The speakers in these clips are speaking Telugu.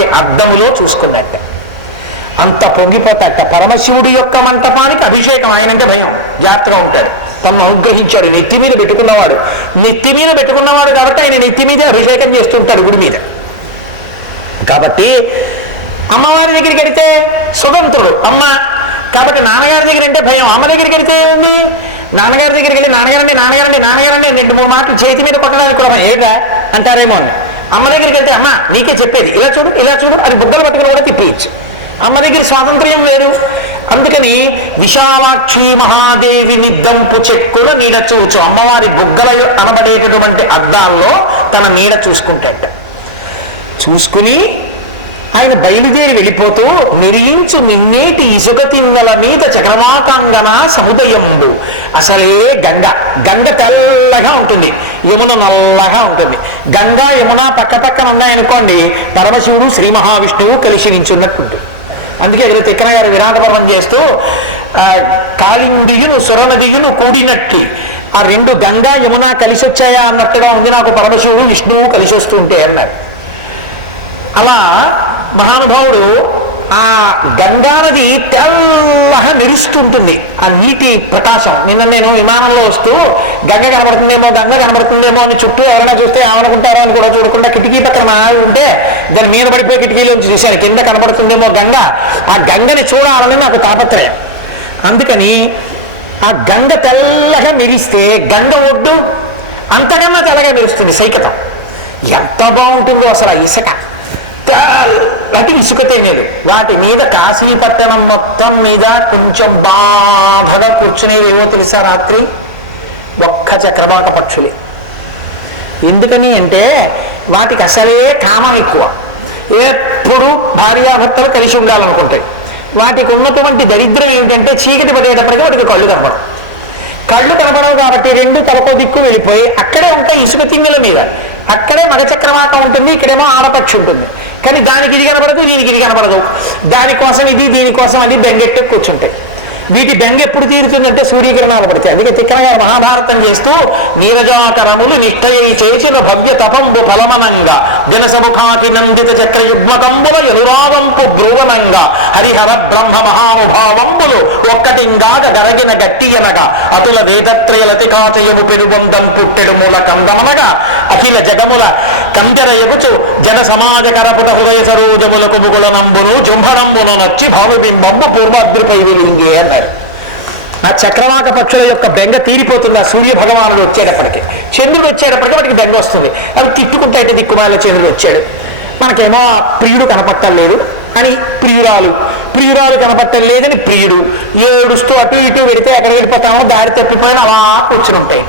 పెట్టేటటువంటి అద్దములో చూసుకున్నట్ట. అంత పొంగిపోతాట. పరమశివుడి యొక్క మంటపానికి అభిషేకం, ఆయనంటే భయం, జాగ్రత్తగా ఉంటాడు. తను అనుగ్రహించాడు. నెత్తి మీద పెట్టుకున్నవాడు కాబట్టి ఆయన నెత్తి మీదే అభిషేకం చేస్తుంటాడు గుడి మీద. కాబట్టి అమ్మవారి దగ్గరికి వెడితే స్వతంత్రుడు అమ్మ, కాబట్టి నాన్నగారి దగ్గర అంటే భయం. అమ్మ దగ్గరికి వెడితే ఏముంది, నాన్నగారి దగ్గరికి వెళ్ళి నాన్నగారండి 2-3 మాటలు చేతి మీద కొట్టడానికి కూడా ఏడా అంటారేమో అని. అమ్మ దగ్గరికి వెళ్తే అమ్మ నీకే చెప్పేది, ఇలా చూడు అది బుగ్గలు పట్టుకుని కూడా తిప్పేయచ్చు. అమ్మ దగ్గర స్వాతంత్ర్యం వేరు. అందుకని విశాలాక్షి మహాదేవి నిద్దంపు చెక్కుల నీడ చూచు, అమ్మవారి బుగ్గల అనబడేటటువంటి అద్దాల్లో తన నీడ చూసుకుంటాడ. చూసుకుని ఆయన బయలుదేరి వెళ్ళిపోతూ నిరించు నిన్నేటి ఇసుక తిన్నెల మీద చక్రవాకాంగన సముదయంబు. అసలే గంగ తెల్లగా ఉంటుంది, యమున నల్లగా ఉంటుంది. గంగా యమున పక్కన ఉన్నాయనుకోండి, పరమశివుడు శ్రీ మహావిష్ణువు కలిసి నించున్నట్టుంటుంది. అందుకే ఇక్కడ తిక్కన గారు విరాట పర్వం చేస్తూ కాళిందియును సురనదియును కూడినట్టి ఆ 2 గంగా యమున కలిసి వచ్చాయా అన్నట్టుగా ఉంది నాకు పరమశివుడు విష్ణువు కలిసి వస్తుంటే అన్నారు. అలా మహానుభావుడు ఆ గంగానది తెల్లగా మెరుస్తుంటుంది, ఆ నీటి ప్రకాశం. నిన్న నేను విమానంలో వస్తూ గంగ కనబడుతుందేమో అని చుట్టూ ఎవరైనా చూస్తే ఏమనుకుంటారో అని కూడా చూడకుండా కిటికీ పక్కన మా ఆవిడ ఉంటే దాని మీద పడిపోయి కిటికీలోంచి చూశాను, కింద కనబడుతుందేమో గంగ. ఆ గంగని చూడాలని నాకు తాపత్రయం. అందుకని ఆ గంగ తెల్లగా మెరిస్తే గంగ ఒడ్డు అంతకన్నా తెల్లగా మెరుస్తుంది సైకతం. ఎంత బాగుంటుందో అసలు ఆ ఇసుక, తెల్లటి ఇసుక తెన్నెలు. వాటి మీద కాశీపట్టణం మొత్తం మీద కొంచెం బాధగా కూర్చునేవి ఏవో తెలుసా, రాత్రి ఒక్క చక్రవాక పక్షులే. ఎందుకని అంటే వాటికి అసలే కామం ఎక్కువ, ఎప్పుడు భార్యాభర్తలు కలిసి ఉండాలనుకుంటాయి. వాటికి ఉన్నటువంటి దరిద్రం ఏమిటంటే చీకటి పడేటప్పటికీ వాటికి కళ్ళు కనపడవు కాబట్టి 2 తలకో దిక్కు వెళ్ళిపోయి అక్కడే ఉంటాయి ఇసుక తిన్నెల మీద. అక్కడే మగ చక్రవాకం ఉంటుంది, ఇక్కడేమో ఆడపక్షి ఉంటుంది. కానీ దానికి ఇది కనపడదు, దీనికి ఇది కనపడదు. దానికోసం ఇది, దీనికోసం అది బెంగెట్టు కూర్చుంటాయి. వీటి బెంగ ఎప్పుడు తీరుతుందంటే సూర్యకిరణాలు పడతాయి. అందుకే తిక్కన గారు మహాభారతం చేస్తూ నీరజాకరములు నిష్టయై చేసిన భవ్య తపంబు ఫలమనంగా జనసముఖాకి నందిత చక్రయుగ్మకంబుల ఎనురావంపు బ్రువనంగా హరిహర బ్రహ్మ మహానుభావంబులు ఒక్కటింగాగ గరగిన గట్టియనగా అతుల వేదత్రయలతికాచయము పెరుబందం పుట్టెడు మూల కందమనగా అఖిల జగముల కంజరయగుచు జన సమాజ కరపుట హృదయ సరోజములకు ముగుల నంబును జుంభనంబును నచ్చి భావబింబంబు పూర్వాద్రిపై విలింగే అన్నారు. ఆ చక్రవాక పక్షుల యొక్క బెంగ తీరిపోతుంది ఆ సూర్య భగవానుడు వచ్చేటప్పటికి. చంద్రుడు వచ్చేటప్పటికి వాటికి బెంగ వస్తుంది. అవి తిట్టుకుంటే దిక్కుమాల చంద్రుడు వచ్చాడు, మనకేమో ప్రియుడు కనపట్టలేదు అని ప్రియురాలు కనపట్టలేదని ప్రియుడు ఏడుస్తూ అటు ఇటు వెళితే ఎక్కడ వెళ్ళిపోతామో దారి తప్పిపోయిన అలా కూర్చుని ఉంటాయి.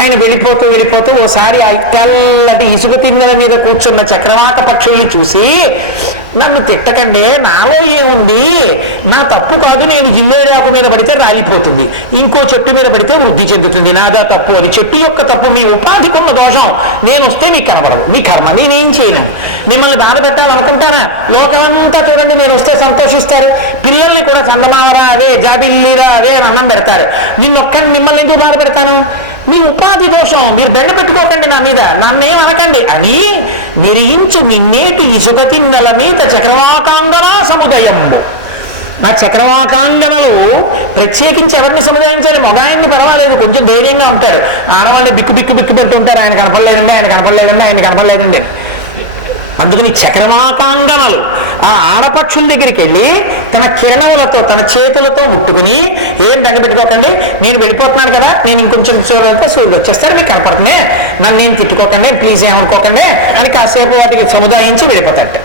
ఆయన వెళ్ళిపోతూ ఓసారి ఆ తెల్లటి ఇసుక తిన్నెల మీద కూర్చున్న చక్రవాక పక్షుల్ని చూసి, నన్ను తిట్టకండి, నాలో ఏముంది, నా తప్పు కాదు, నేను జిల్లేరాకు మీద పడితే రాలిపోతుంది, ఇంకో చెట్టు మీద పడితే వృద్ధి చెందుతుంది, నాదా తప్పు అని. చెట్టు యొక్క తప్పు, మీ ఉపాధికి ఉన్న దోషం, నేను వస్తే మీకు కనబడదు, మీ కర్మ, నేనేం చేయను. మిమ్మల్ని బాధ పెట్టాలనుకుంటానా? లోకమంతా చూడండి, నేను వస్తే సంతోషిస్తారు. పిల్లల్ని కూడా చందమావరా అదే, జాబిల్లిరా అదే అని అన్నం పెడతారు. మిమ్మల్ని ఎందుకు బాధ పెడతాను? మీ ఉపాధి దోషం, మీరు బెండ పెట్టుకోకండి నా మీద, నన్నేం అనకండి అని నిరించు నిన్నేటి ఇసుక తిన్నెల మీద చక్రవాకాంగన సముదయంబు. నా చక్రవాకాంగనలు ప్రత్యేకించి ఎవరిని సముదాయించాలి? మొగాయన్ని పర్వాలేదు, కొంచెం ధైర్యంగా ఉంటారు. ఆడవాళ్ళని బిక్కు పెడుతుంటారు, ఆయన కనపడలేదండి. అందుకని చక్రవాకాంగనలు ఆ ఆడపక్షుల దగ్గరికి వెళ్ళి తన కిరణములతో తన చేతులతో ముట్టుకుని, ఏం దండబెట్టుకోకండి, నేను వెళ్ళిపోతున్నాను కదా, నేను ఇంకొంచెం చూడాలంటే సూర్యుడు వచ్చేస్తారు, మీకు కనపడుతుంది, నన్ను ఏం తిట్టుకోకండి, ప్లీజ్ ఏమనుకోకండి అని కాసేపు వాటికి సముదాయించి వెళ్ళిపోతాట.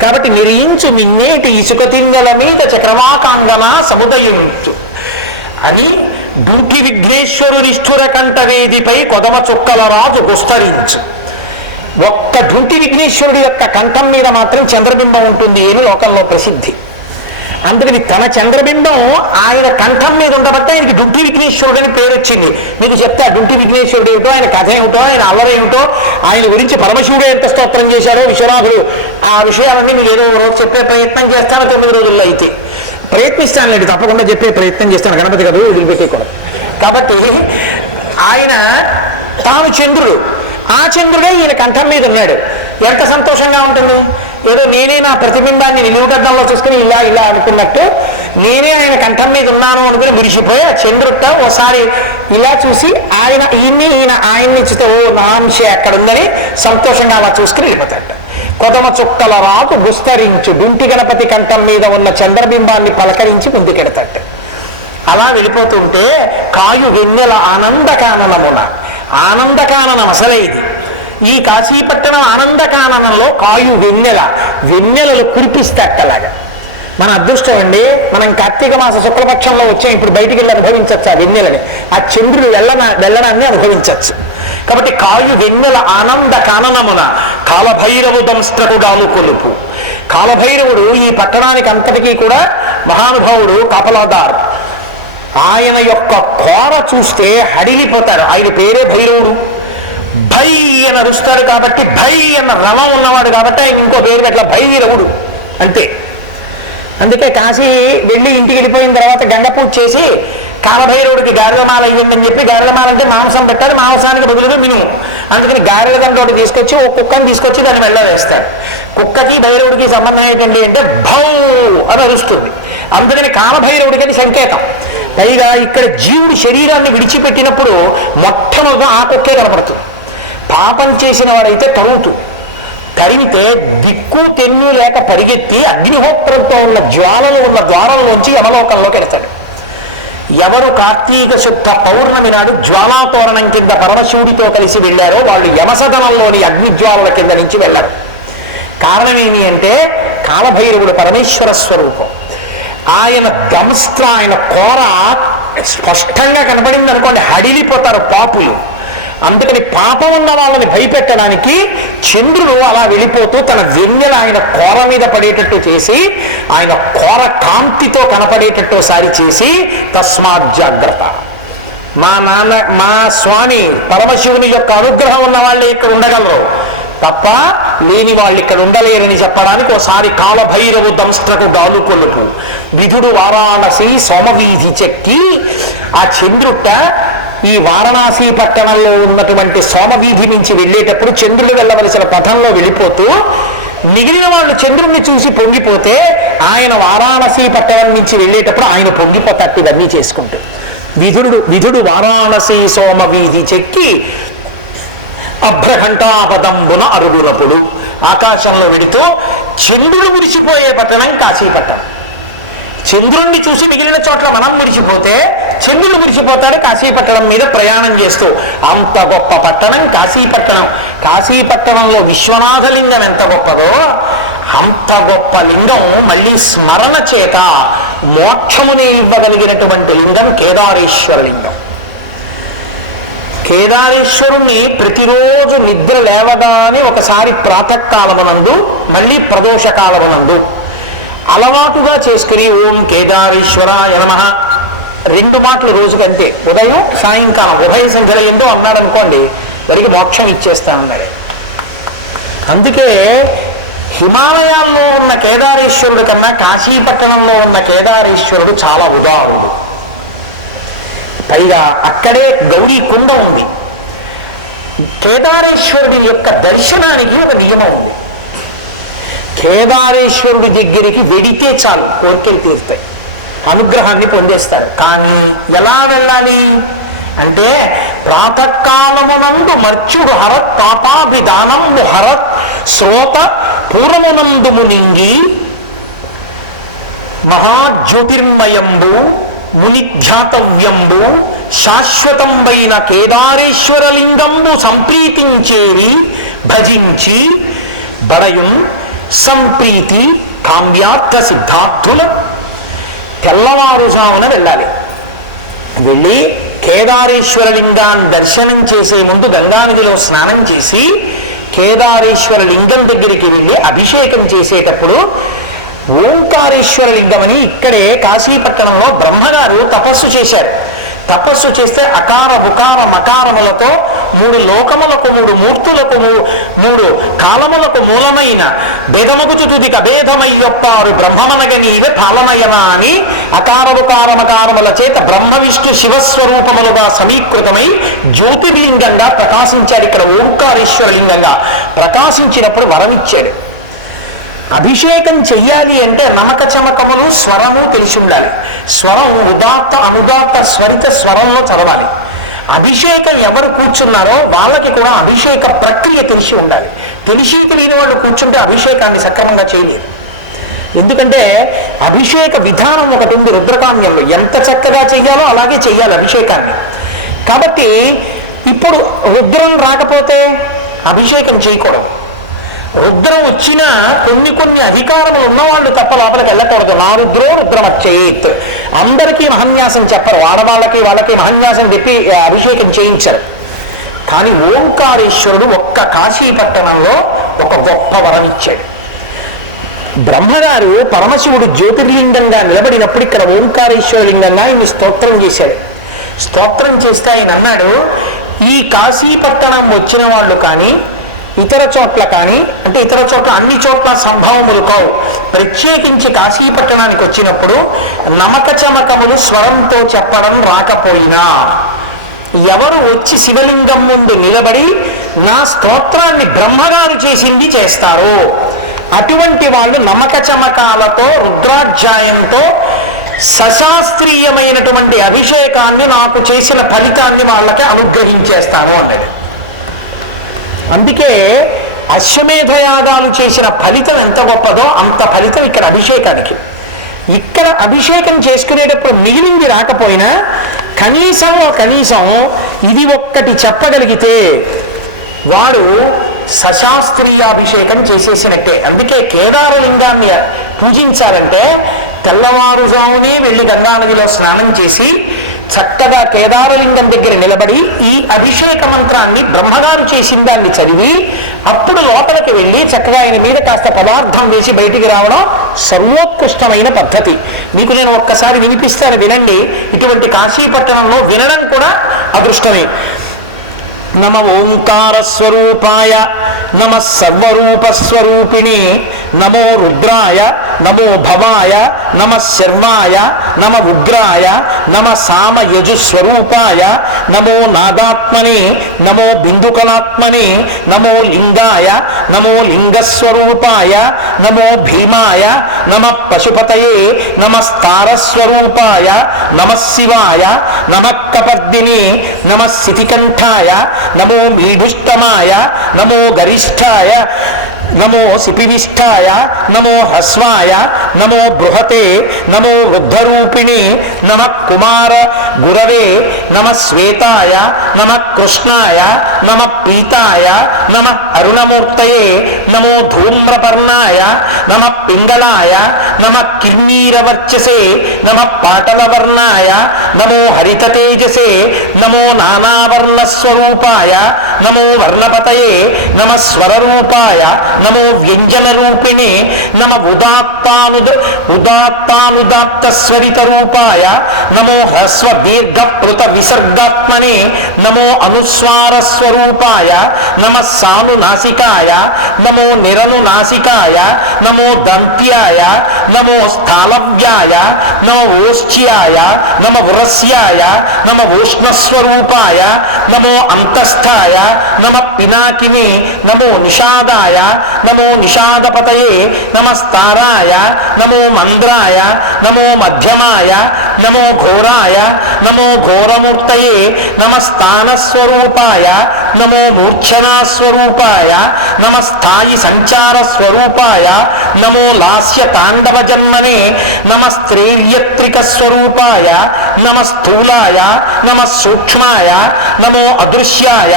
కాబట్టి నిరించు నిన్నేటి ఇసుక తిన్నెల మీద చక్రవాకాంగన సముదయించు అని దుర్గి విఘ్నేశ్వరునిష్ఠుర కంఠవేదిపై కొదమ చుక్కల రాజు గుస్తరించు. ఒక్క దుంటి విఘ్నేశ్వరుడి యొక్క కంఠం మీద మాత్రం చంద్రబింబం ఉంటుంది అని లోకంలో ప్రసిద్ధి. అందుకని తన చంద్రబింబం ఆయన కంఠం మీద ఉండబట్టి ఆయనకి దుంటి విఘ్నేశ్వరుడు అని పేరు వచ్చింది. మీకు చెప్తే ఆ దుంటి విఘ్నేశ్వరుడు ఏమిటో, ఆయన కథ ఏమిటో, ఆయన అల్లరేమిటో, ఆయన గురించి పరమశివుడు ఎంత స్తోత్రం చేశారో విశ్వనాథుడు, ఆ విషయాలన్నీ మీరు ఏదో రోజు చెప్పే ప్రయత్నం చేస్తాను. 9 రోజుల్లో అయితే ప్రయత్నిస్తానులేండి, తప్పకుండా చెప్పే ప్రయత్నం చేస్తాను. గణపతి గారు వదిలిపెట్టేయకూడదు. కాబట్టి ఆయన తాను చంద్రుడు, ఆ చంద్రుడే ఈయన కంఠం మీద ఉన్నాడు. ఎంత సంతోషంగా ఉంటుంది. ఏదో నేనే నా ప్రతిబింబాన్ని నిలువుటద్దంలో చూసుకుని ఇలా ఇలా అనుకున్నట్టు నేనే ఆయన కంఠం మీద ఉన్నాను అనుకుని మురిసిపోయి ఆ చంద్రుట్ట ఓసారి ఇలా చూసి ఆయన్ని చూస్తే ఓ నాంశే అక్కడ ఉందని సంతోషంగా అలా చూసుకుని వెళ్ళిపోతాడు. కొదమ చుక్కల రాకు విస్తరించు డుంటి గణపతి కంఠం మీద ఉన్న చంద్రబింబాన్ని పలకరించి ముందుకెడతాడు. అలా వెళ్ళిపోతుంటే కాయు వెన్నెల ఆనందకాననమున, ఆనందకాననం అసలే ఇది. ఈ కాశీపట్టణం ఆనందకాననంలో కాయు వెన్నెలలు కురిపిస్తట్టలాగా. మన అదృష్టం అండి, మనం కార్తీక మాస శుక్లపక్షంలో వచ్చాం, ఇప్పుడు బయటికి వెళ్ళి అనుభవించవచ్చు ఆ వెన్నెలని, ఆ చంద్రుడు వెళ్ళడాన్ని అనుభవించవచ్చు. కాబట్టి కాయు వెన్నెల ఆనంద కాననమున కాలభైరవు దంస్ట్రకుడాలు కొలుపు. కాలభైరవుడు ఈ పట్టణానికి అంతటికీ కూడా మహానుభావుడు, కాపలాదార్. ఆయన యొక్క కోర చూస్తే హడిలిపోతారు. ఆయన పేరే భైరవుడు. భై అని అరుస్తాడు కాబట్టి, భై అన్న రవం ఉన్నవాడు కాబట్టి ఆయన ఇంకో పేరు పెట్టల, భైరవుడు అంతే. అందుకే కాశీ వెళ్ళి ఇంటికి వెళ్ళిపోయిన తర్వాత గంగ పూజ చేసి కాలభైరవుడికి గారెలమాల అయ్యిందని చెప్పి, గారెలమాల అంటే మాంసం పెట్టాలి, మాంసానికి బదులుగా మినుము, అందుకని గారెల గంటోటి తీసుకొచ్చి ఓ కుక్కని తీసుకొచ్చి దాన్ని వెళ్ళ వేస్తాడు. కుక్కకి భైరవుడికి సంబంధం ఏంటండి అంటే భౌ అని అరుస్తుంది, అందుకని కాలభైరవుడికి అది సంకేతం. పైగా ఇక్కడ జీవుడి శరీరాన్ని విడిచిపెట్టినప్పుడు మొట్టమొదట ఆ కుక్కే కనపడుతుంది. పాపం చేసిన వాడైతే తరిమితే దిక్కు తెన్ను లేక పరిగెత్తి అగ్నిహోత్రంతో ఉన్న జ్వాలలు ఉన్న ద్వారంలోంచి యమలోకంలోకి వెళ్తాడు. ఎవరు కార్తీక శుద్ధ పౌర్ణమి నాడు జ్వాలాతోరణం కింద పరమశివుడితో కలిసి వెళ్ళారో వాళ్ళు యమసదనంలోని అగ్నిజ్వాలల కింద నుంచి వెళ్ళారు. కారణం ఏమి అంటే కాలభైరవుడు పరమేశ్వర స్వరూపం. ఆయన దంస్ట్ర, ఆయన కోర స్పష్టంగా కనబడింది అనుకోండి, హడిలిపోతారు పాపులు. అందుకని పాపం ఉన్న వాళ్ళని భయపెట్టడానికి చంద్రుడు అలా వెళ్ళిపోతూ తన వెన్నెల ఆయన కోర మీద పడేటట్టు చేసి, ఆయన కోర కాంతితో కనపడేటట్టు సారి చేసి, తస్మాత్ జాగ్రత్త. మా స్వామి పరమశివుని యొక్క అనుగ్రహం ఉన్న వాళ్ళే ఇక్కడ ఉండగలరు తప్ప లేని వాళ్ళు ఇక్కడ ఉండలేరని చెప్పడానికి ఒకసారి కాలభైరవు దంస్ట్రకు గాలు కొలుపు. విధుడు వారాణసి సోమవీధి చెక్కి, ఆ చంద్రుట్ట ఈ వారణాసి పట్టణంలో ఉన్నటువంటి సోమవీధి నుంచి వెళ్ళేటప్పుడు చంద్రుడు వెళ్ళవలసిన పథంలో వెళ్ళిపోతూ మిగిలిన వాళ్ళు చంద్రుడిని చూసి పొంగిపోతే ఆయన వారాణసి పట్టణం నుంచి వెళ్ళేటప్పుడు ఆయన పొంగిపోతాడు. ఇవన్నీ చేసుకుంటూ విధుడు వారాణసి సోమవీధి చెక్కి అభ్రఘంటాపదంబున అరుగునప్పుడు ఆకాశంలో వెడుతూ చంద్రుడు మురిసిపోయే పట్టణం కాశీపట్టణం. చంద్రుణ్ణి చూసి మిగిలిన చోట్ల మనం మురిసిపోతే చంద్రుడు మురిసిపోతాడు కాశీపట్టణం మీద ప్రయాణం చేస్తూ. అంత గొప్ప పట్టణం కాశీపట్టణం. కాశీపట్టణంలో విశ్వనాథలింగం ఎంత గొప్పదో అంత గొప్ప లింగం మళ్ళీ స్మరణ చేత మోక్షముని ఇవ్వగలిగినటువంటి లింగం కేదారేశ్వర లింగం. కేదారేశ్వరుణ్ణి ప్రతిరోజు నిద్ర లేవగానే ఒకసారి ప్రాతకాలమునందు మళ్ళీ ప్రదోషకాలమునందు అలవాటుగా చేసుకుని ఓం కేదారేశ్వరాయ నమః 2 మాటలు రోజుకంతే, ఉదయం సాయంకాలం ఉభయ సంఖ్యలో ఎంతో అన్నాడు అనుకోండి, వారికి మోక్షం ఇచ్చేస్తానన్నాడు. అందుకే హిమాలయాల్లో ఉన్న కేదారేశ్వరుడు కన్నా కాశీపట్టణంలో ఉన్న కేదారేశ్వరుడు చాలా ఉదారుడు. పైగా అక్కడే గౌరీ కుండ ఉంది. కేదారేశ్వరుడి యొక్క దర్శనానికి ఒక నియమం ఉంది. కేదారేశ్వరుడి దగ్గరికి వెడితే చాలు కోరికలు తీరుతాయి, అనుగ్రహాన్ని పొందేస్తారు. కానీ ఎలా వెళ్ళాలి అంటే ప్రాతకాలమునందు మర్చుడు హరత్ పాపాభిదానము హరత్ శ్రోత పూర్వమునందు మునింగి మహాజ్యోతిర్మయంబు మునిధ్యాతవ్యంబు శాశ్వతంబైన కేదారేశ్వరలింగంబు సంప్రీతించేరి భజించి బడయుం సంప్రీతి కామ్యార్థ సిద్ధార్థుల. తెల్లవారుజామున వెళ్ళాలి. వెళ్ళి కేదారేశ్వర లింగాన్ని దర్శనం చేసే ముందు గంగానదిలో స్నానం చేసి కేదారేశ్వర లింగం దగ్గరికి వెళ్ళి అభిషేకం చేసేటప్పుడు ఓంకారేశ్వర లింగం అని ఇక్కడే కాశీపట్టణంలో బ్రహ్మగారు తపస్సు చేశారు. తపస్సు చేస్తే అకార ఉకార మకారములతో 3 లోకములకు 3 మూర్తులకు 3 కాలములకు మూలమైన భేదముగుచు తుదిక భేదమయ్యొప్పారు బ్రహ్మమనగనీవే పాలనయన అని అకార ఉకార మకారముల చేత బ్రహ్మ విష్ణు శివస్వరూపములుగా సమీకృతమై అభిషేకం చెయ్యాలి అంటే నమక చమకములు స్వరము తెలిసి ఉండాలి. స్వరం ఉదాత్త అనుదాత్త స్వరిత స్వరంలో చదవాలి. అభిషేకం ఎవరు కూర్చున్నారో వాళ్ళకి కూడా అభిషేక ప్రక్రియ తెలిసి ఉండాలి. తెలిసి తెలియని వాళ్ళు కూర్చుంటే అభిషేకాన్ని సక్రమంగా చేయలేరు. ఎందుకంటే అభిషేక విధానం ఒకటి ఉంది రుద్రకామ్యంలో, ఎంత చక్కగా చెయ్యాలో అలాగే చెయ్యాలి అభిషేకాన్ని. కాబట్టి ఇప్పుడు రుద్రం రాకపోతే అభిషేకం చేయకూడదు. రుద్రం వచ్చినా కొన్ని అధికారములు ఉన్నవాళ్ళు తప్ప లోపలికి వెళ్ళకూడదు. నా రుద్రో రుద్రమచ్చేత్, అందరికీ మహన్యాసం చెప్పరు, వాళ్ళకి మహన్యాసం చెప్పి అభిషేకం చేయించరు. కానీ ఓంకారేశ్వరుడు ఒక్క కాశీపట్టణంలో ఒక గొప్ప వరం ఇచ్చాడు. బ్రహ్మగారు పరమశివుడు జ్యోతిర్లింగంగా నిలబడినప్పుడు ఇక్కడ ఓంకారేశ్వరలింగంగా ఆయన స్తోత్రం చేశాడు. స్తోత్రం చేస్తే ఆయన అన్నాడు, ఈ కాశీపట్టణం వచ్చిన వాళ్ళు కానీ ఇతర చోట్ల కానీ, అంటే ఇతర చోట్ల అన్ని చోట్ల సంభవములు కావు, ప్రత్యేకించి కాశీపట్టణానికి వచ్చినప్పుడు నమక చమకములు స్వరంతో చెప్పడం రాకపోయినా ఎవరు వచ్చి శివలింగం ముందు నిలబడి నా స్తోత్రాన్ని బ్రహ్మగారు చేసింది చేస్తారో అటువంటి వాళ్ళు నమక చమకాలతో రుద్రాధ్యాయంతో సశాస్త్రీయమైనటువంటి అభిషేకాన్ని నాకు చేసిన ఫలితాన్ని వాళ్ళకి అనుగ్రహించేస్తాను అన్నాడు. అందుకే అశ్వమేధయాగాలు చేసిన ఫలితం ఎంత గొప్పదో అంత ఫలితం ఇక్కడ అభిషేకానికి. ఇక్కడ అభిషేకం చేసుకునేటప్పుడు మిగిలింది రాకపోయినా కనీసం ఇది ఒక్కటి చెప్పగలిగితే వాడు సశాస్త్రీయాభిషేకం చేసేసినట్టే. అందుకే కేదారలింగాన్ని పూజించాలంటే తెల్లవారుజామునే వెళ్ళి గంగానదిలో స్నానం చేసి చక్కగా కేదారలింగం దగ్గర నిలబడి ఈ అభిషేక మంత్రాన్ని బ్రహ్మగారు చేసిన దాన్ని చదివి అప్పుడు లోపలికి వెళ్ళి చక్కగా ఆయన మీద కాస్త పదార్థం వేసి బయటికి రావడం సర్వోత్కృష్టమైన పద్ధతి. మీకు నేను ఒక్కసారి వినిపిస్తాను, వినండి. ఇటువంటి కాశీపట్టణంలో వినడం కూడా అదృష్టమే. నమ ఓంకార స్వరూపాయ నమ సర్వరూపస్వరూపిణి నమో రుద్రాయ నమో భవాయ నమ శర్వాయ నమ ఉగ్రాయ నమ సామ యజుస్వరూపాయ నమో నాదాత్మనే నమో బిందుకలాత్మనే నమో లింగాయ నమో లింగస్వరూపాయ నమో భీమాయ నమ పశుపతయే నమస్తారస్వరూపాయ నమ శివాయ నమ కపర్దినే నమ శితికంఠాయ నమో మీఢుష్టమాయ నమో గరిష్ఠాయ నమో శిపివిష్ఠాయ నమో హ్రస్వాయ నమో బృహతే నమో వృద్ధరూపిణి నమ కుమార గురవే నమ శ్వేతాయ నమ కృష్ణాయ నమ పీతాయ నమ అరుణమూర్తయే నమో ధూమ్రపర్ణాయ నమ పింగళాయ నమ కిర్మీరవర్చసే నమ పాటలవర్ణాయ నమో హరితతేజసే నమో నానావర్ణస్వరూపాయ నమో వర్ణపతయే నమ స్వరరూపాయ నమో వ్యంజన రూపిణి నమ ఉదాత్తానుదాత్త స్వరిత రూపాయ నమో హ్రస్వ దీర్ఘ పృత విసర్గాత్మనే నమో అనుస్వార స్వరూపాయ నమ సానునాసికాయ నమో నిరనునాసికాయ నమో దంత్యాయ నమో స్థాలవ్యాయ నమ ఓష్ట్యాయ నమ ఉరస్యాయ నమ ఉష్ణస్వరూపాయ నమో అంతస్థాయ నమ పినాకిని నమో నిషాదాయ నమో నిషాదపతయే నమస్తారాయ నమో మంద్రాయ నమో మధ్యమాయ నమో ఘోరాయ నమో ఘోరమూర్తయే నమస్థానస్వరూపాయ నమో మూర్ఛనాస్వరూపాయ నమ స్థాయి సంచార స్వరూపాయ నమో లాస్య తాండవ జన్మనే నమ స్త్రైల్యత్రిక స్వరూపాయ నమ స్థూలాయ నమ సూక్ష్మాయ నమో అదృశ్యాయ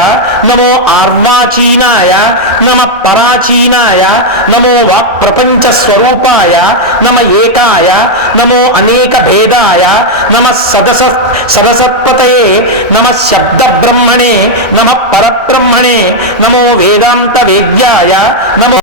నమో ఆర్వాచీనాయ నమ పరాచీనాయ నమో వాక్ ప్రపంచ స్వరూపాయ నమ ఏకాయ నమో అనేక భేదాయ నమ సదసత్పతయే నమ శబ్ద బ్రహ్మణే నమ పరబ్రహ్మణే నమో వేదాంత వేద్యాయ నమో